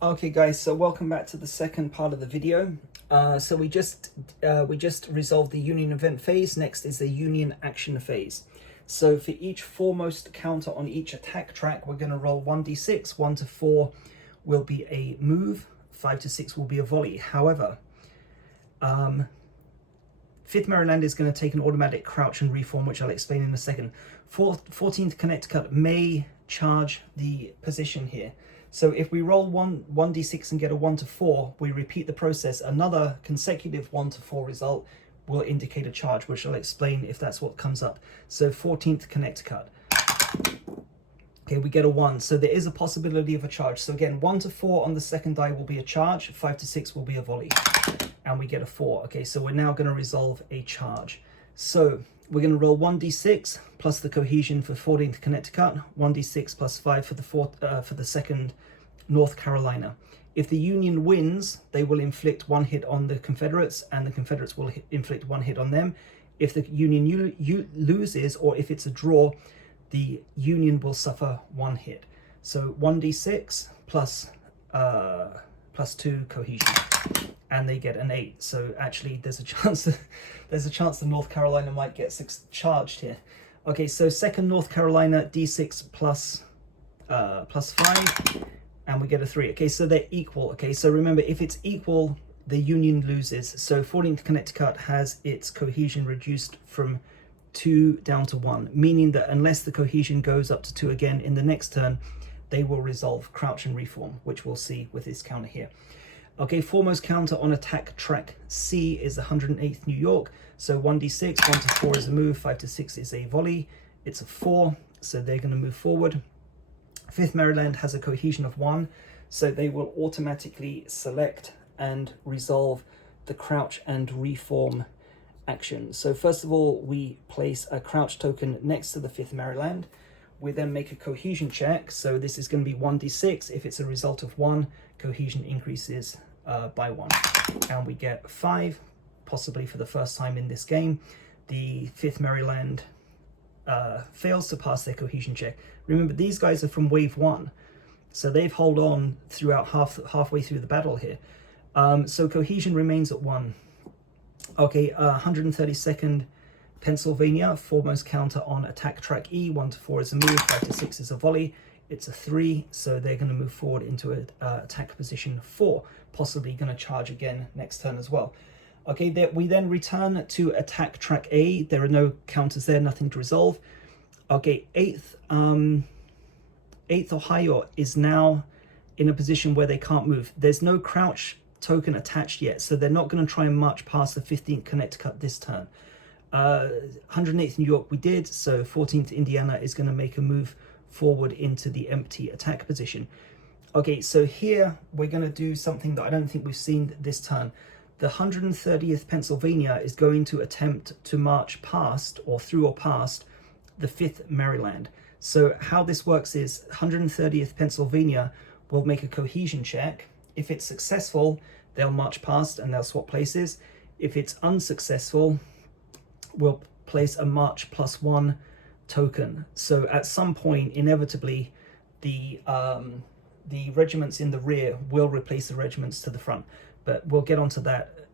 Okay guys, so welcome back to the second part of the video. So we just resolved the Union event phase. Next is the Union action phase. So for each foremost counter on each attack track, we're going to roll 1d6. 1 to 4 will be a move, 5 to 6 will be a volley. However, 5th Maryland is going to take an automatic crouch and reform, which I'll explain in a second. 14th Connecticut may charge the position here. So if we roll 1d6 and get a 1 to 4, we repeat the process. Another consecutive 1 to 4 result will indicate a charge, which I'll explain if that's what comes up. So 14th Connecticut. Okay, we get a 1. So there is a possibility of a charge. So again, 1 to 4 on the second die will be a charge. 5 to 6 will be a volley. And we get a 4. Okay, so we're now going to resolve a charge. So we're going to roll 1d6 plus the cohesion for 14th Connecticut, 1d6 plus 5 for the second North Carolina. If the Union wins, they will inflict one hit on the Confederates, and the Confederates will inflict one hit on them. If the Union loses, or if it's a draw, the Union will suffer one hit. So 1d6 plus 2 cohesion, and they get an 8. So actually there's a chance the North Carolina might get charged here. Okay, so second North Carolina, d6 plus 5, and we get a 3. Okay, so they're equal. Okay, so remember, if it's equal, the Union loses. So 14th Connecticut has its cohesion reduced from 2 down to 1, meaning that unless the cohesion goes up to 2 again in the next turn, they will resolve crouch and reform, which we'll see with this counter here. Okay, foremost counter on attack track C is the 108th New York. So 1d6, 1 to 4 is a move, 5 to 6 is a volley. It's a 4, so they're going to move forward. 5th Maryland has a cohesion of 1, so they will automatically select and resolve the crouch and reform action. So first of all, we place a crouch token next to the 5th Maryland. We then make a cohesion check. So this is going to be 1d6. If it's a result of 1, cohesion increases by 1. And we get 5, possibly for the first time in this game. The 5th Maryland fails to pass their cohesion check. Remember, these guys are from wave 1, so they've held on throughout halfway through the battle here. So cohesion remains at 1. Okay, 132nd Pennsylvania, foremost counter on attack track E. 1 to 4 is a move, 5 to 6 is a volley. It's a 3, so they're going to move forward into an attack position 4, possibly going to charge again next turn as well. Okay, we then return to attack track A. There are no counters there, nothing to resolve. Okay, 8th Ohio is now in a position where they can't move. There's no crouch token attached yet, so they're not going to try and march past the 15th Connecticut this turn. 108th New York we did, so 14th Indiana is going to make a move forward into the empty attack position. Okay, so here we're going to do something that I don't think we've seen this turn. The 130th Pennsylvania is going to attempt to march past or through or past the 5th Maryland. So how this works is 130th Pennsylvania will make a cohesion check. If it's successful, they'll march past and they'll swap places. If it's unsuccessful, we'll place a march +1 token. So at some point, inevitably, the regiments in the rear will replace the regiments to the front. But we'll get onto that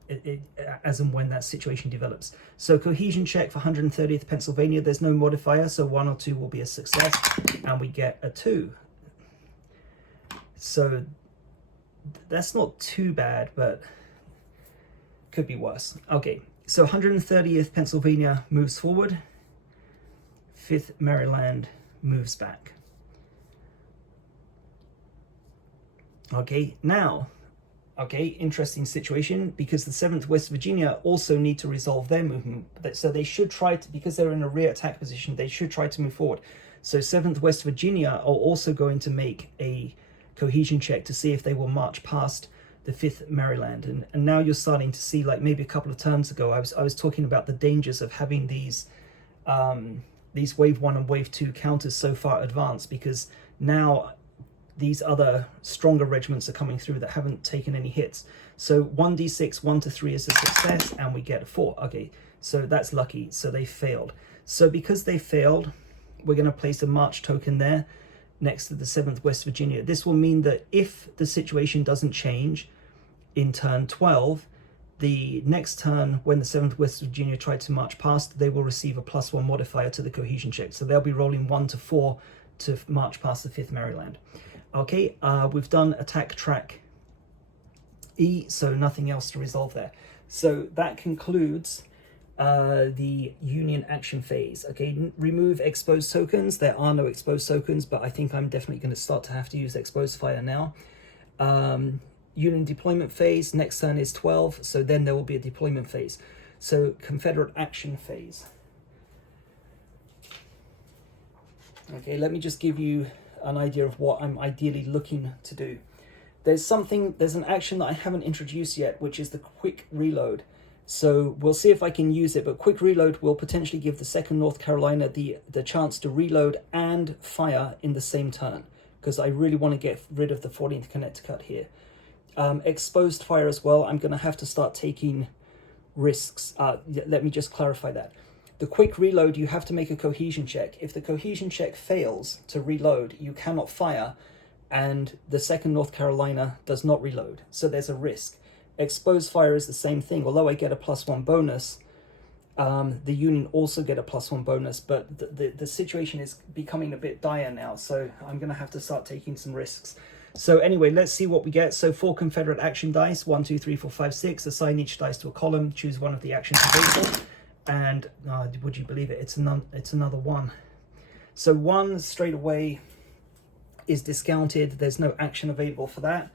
as and when that situation develops. So cohesion check for 130th Pennsylvania, there's no modifier, so 1 or 2 will be a success, and we get a 2. So that's not too bad, but could be worse. Okay, so 130th Pennsylvania moves forward, 5th Maryland moves back. Okay, now, interesting situation, because the 7th West Virginia also need to resolve their movement. So they should try to, because they're in a rear attack position, they should try to move forward. So 7th West Virginia are also going to make a cohesion check to see if they will march past the 5th Maryland. And now you're starting to see, like maybe a couple of turns ago, I was talking about the dangers of having these wave 1 and wave 2 counters so far advanced, because now these other stronger regiments are coming through that haven't taken any hits. So 1d6, 1 to 3 is a success, and we get a 4. Okay, so that's lucky. So they failed. So because they failed, we're going to place a march token there. next to the 7th West Virginia. This will mean that if the situation doesn't change in turn 12, the next turn when the 7th West Virginia try to march past, they will receive a +1 modifier to the cohesion check. So they'll be rolling 1 to 4 to march past the 5th Maryland. Okay, we've done attack track E, so nothing else to resolve there. So that concludes the Union action phase. Okay, remove exposed tokens. There are no exposed tokens, but I think I'm definitely going to start to have to use exposed fire now. Union deployment phase, next turn is 12, so then there will be a deployment phase. So Confederate action phase. Okay, let me just give you an idea of what I'm ideally looking to do. There's an action that I haven't introduced yet, which is the quick reload. So we'll see if I can use it, but quick reload will potentially give the 2nd North Carolina the chance to reload and fire in the same turn, because I really want to get rid of the 14th Connecticut here. Exposed fire as well, I'm going to have to start taking risks. Let me just clarify that. The quick reload, you have to make a cohesion check. If the cohesion check fails to reload, you cannot fire, and the 2nd North Carolina does not reload. So there's a risk. Exposed fire is the same thing. Although I get a +1 bonus, the Union also get a +1 bonus, but the situation is becoming a bit dire now, so I'm going to have to start taking some risks. So anyway, let's see what we get. So 4 Confederate action dice, 1, 2, 3, 4, 5, 6. Assign each dice to a column. Choose one of the actions available. And would you believe it? It's another 1. So 1 straight away is discounted. There's no action available for that.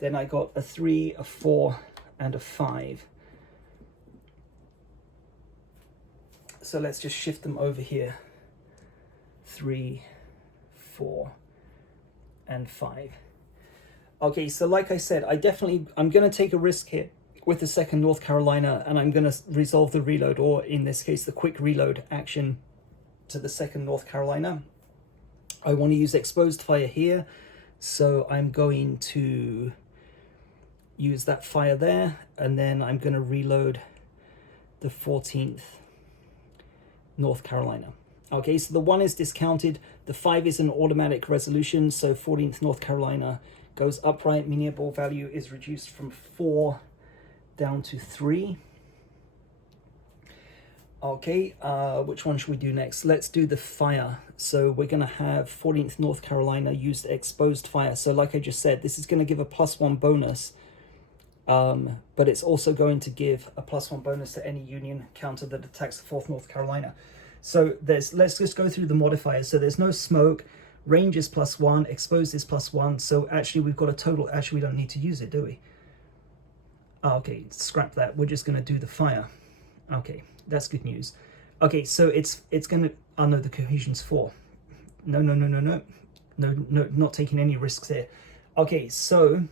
Then I got a 3, a 4, and a 5. So let's just shift them over here. 3, 4, and 5. Okay, so like I said, I'm going to take a risk here with the 2nd North Carolina, and I'm going to resolve the reload, or in this case, the quick reload action to the 2nd North Carolina. I want to use exposed fire here, so I'm going to use that fire there, and then I'm going to reload the 14th North Carolina. Okay, so the 1 is discounted, the 5 is an automatic resolution, so 14th North Carolina goes upright, meaningful value is reduced from 4 down to 3. Okay, which one should we do next? Let's do the fire. So we're going to have 14th North Carolina use exposed fire. So like I just said, this is going to give a +1 bonus, but it's also going to give a +1 bonus to any Union counter that attacks the 4th North Carolina. So let's just go through the modifiers. So there's no smoke, range is +1, exposed is +1. So actually we've got a total, actually we don't need to use it, do we? Okay, scrap that. We're just going to do the fire. Okay, that's good news. Okay, so it's going to, oh no, the cohesion's 4. No, not taking any risks here. Okay, so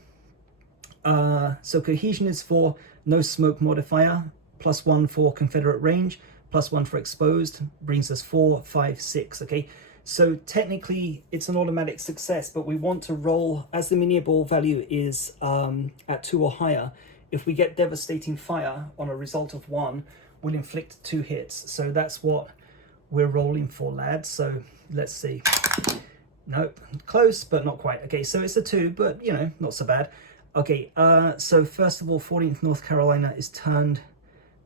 cohesion is 4, no smoke modifier, +1 for Confederate range, +1 for exposed, brings us 4, 5, 6. Okay, so technically it's an automatic success, but we want to roll, as the miniable value is at 2 or higher, if we get devastating fire on a result of 1, we'll inflict 2 hits. So that's what we're rolling for, lads. So let's see. Nope, close, but not quite. Okay, so it's a 2, but, you know, not so bad. Okay, so first of all, 14th North Carolina is turned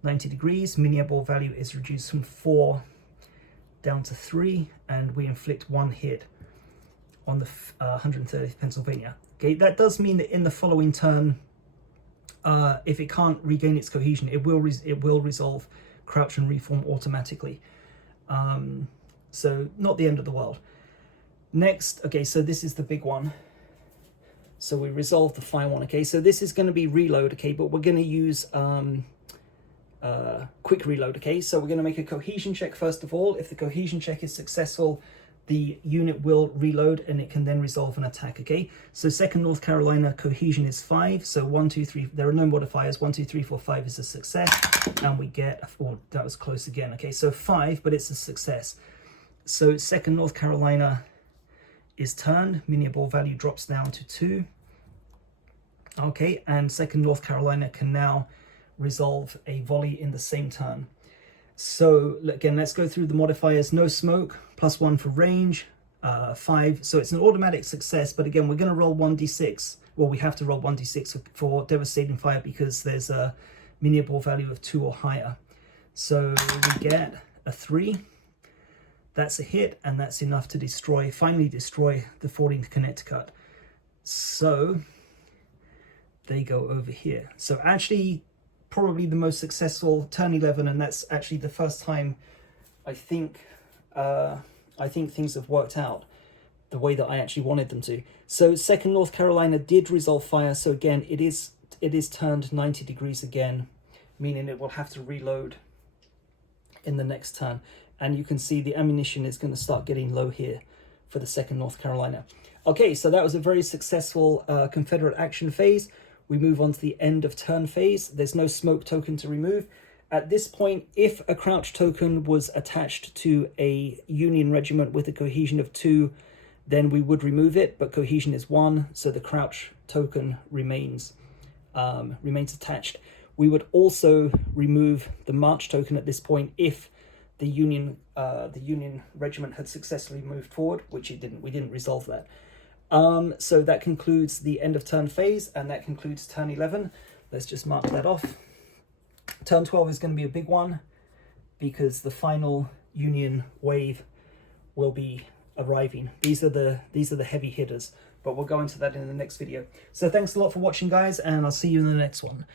90 degrees. Miniable value is reduced from 4 down to 3, and we inflict 1 hit on the 130th Pennsylvania. Okay, that does mean that in the following turn, if it can't regain its cohesion, it will resolve crouch and reform automatically. So not the end of the world. Next, okay, so this is the big one. So we resolve the fire 1. Okay, so this is going to be reload. Okay, but we're going to use quick reload. Okay, so we're going to make a cohesion check first of all. If the cohesion check is successful, the unit will reload and it can then resolve an attack. Okay, so 2nd North Carolina cohesion is 5, so 1, 2, 3, there are no modifiers. 1, 2, 3, 4, 5 is a success, and we get, oh, that was close again. Okay, so 5, but it's a success. So 2nd North Carolina is turned, miniable value drops down to 2. Okay, and 2nd North Carolina can now resolve a volley in the same turn. So again, let's go through the modifiers. No smoke, +1 for range, 5. So it's an automatic success, but again, we're going to roll 1d6. Well, we have to roll 1d6 for devastating fire because there's a miniable value of 2 or higher. So we get a 3. That's a hit, and that's enough to finally destroy the 14th Connecticut. So they go over here. So actually, probably the most successful turn 11, and that's actually the first time I think things have worked out the way that I actually wanted them to. So 2nd North Carolina did resolve fire. So again, it is turned 90 degrees again, meaning it will have to reload in the next turn. And you can see the ammunition is going to start getting low here for the 2nd North Carolina. Okay, so that was a very successful Confederate action phase. We move on to the end of turn phase. There's no smoke token to remove. At this point, if a crouch token was attached to a Union regiment with a cohesion of 2, then we would remove it, but cohesion is 1, so the crouch token remains attached. We would also remove the march token at this point if the Union regiment had successfully moved forward, which it didn't. We didn't resolve that. So that concludes the end of turn phase, and that concludes turn 11. Let's just mark that off. Turn 12 is going to be a big one because the final Union wave will be arriving. These are the heavy hitters, but we'll go into that in the next video. So thanks a lot for watching, guys, and I'll see you in the next one.